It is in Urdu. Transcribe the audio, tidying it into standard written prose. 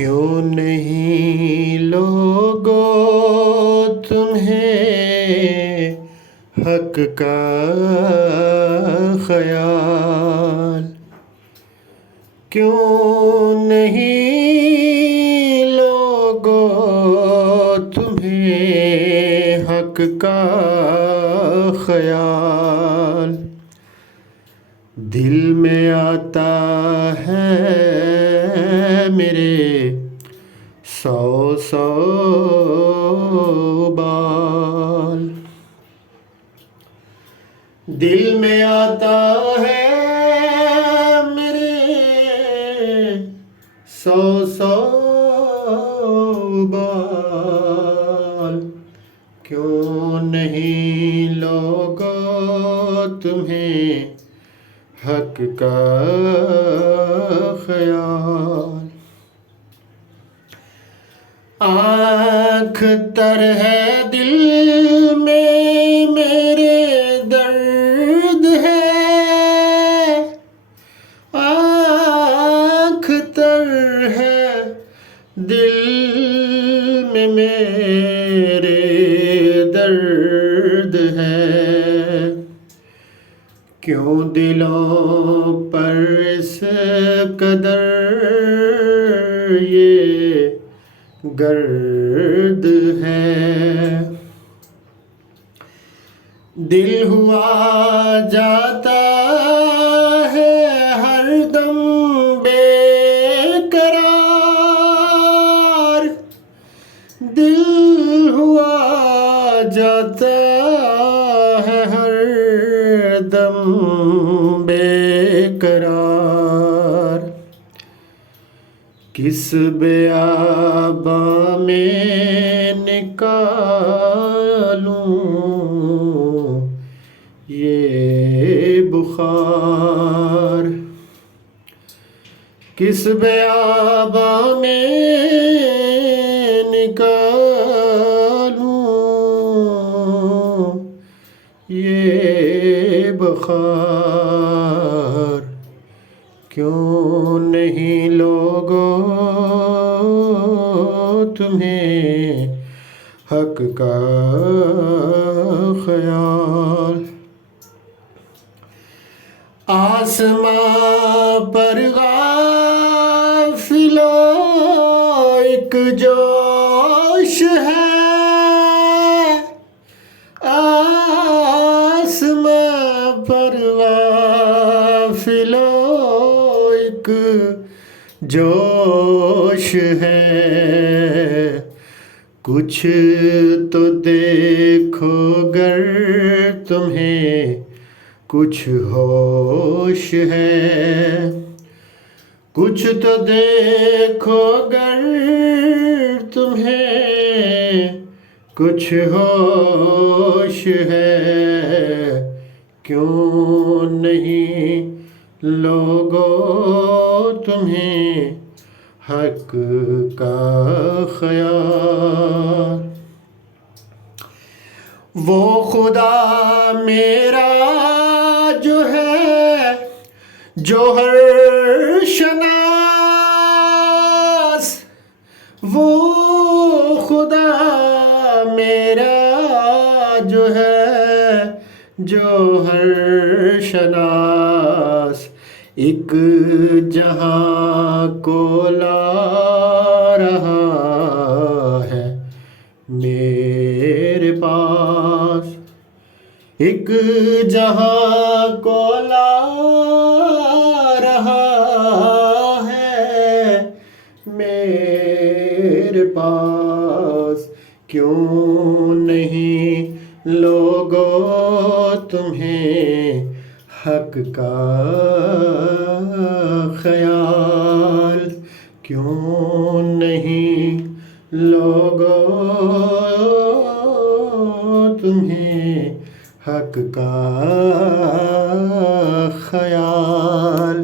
کیوں نہیں لوگو تمہیں حق کا خیال؟ کیوں نہیں لوگو تمہیں حق کا خیال؟ دل میں آتا ہے میرے سو بال، دل میں آتا ہے میرے سو بال۔ کیوں نہیں لوگو تمہیں حق کا خیال؟ آنکھ تر ہے دل میں میرے درد ہے، آنکھ تر ہے دل میں میرے درد ہے۔ کیوں دلوں پر اس قدر یہ گرد ہے؟ دل ہوا جاتا ہے ہر دم بے قرار، دل ہوا جاتا ہے ہر دم بے قرار۔ کس بیاباں میں نکالوں یہ بخار؟ کس بیاباں میں نکالوں یہ بخار؟ کیوں نہیں لوگو تمہیں حق کا خیال؟ آسماں پر غافلوں ایک جوش ہے، آسماں پر غافلوں ایک جوش ہے۔ کچھ تو دیکھو گر تمہیں کچھ ہوش ہے، کچھ تو دیکھو گر تمہیں کچھ ہوش ہے۔ کیوں نہیں لوگو تمہیں حق کا خیال؟ وہ خدا میرا جو ہے جوہر شناس، وہ خدا میرا جو ہے جوہر شناس، ایک جہاں کو لا رہا ہے میرے پاس، ایک جہاں کو لا رہا ہے میرے پاس۔ کیوں نہیں لوگو تمہیں حق کا خیال؟ کیوں نہیں لوگو تمہیں حق کا خیال؟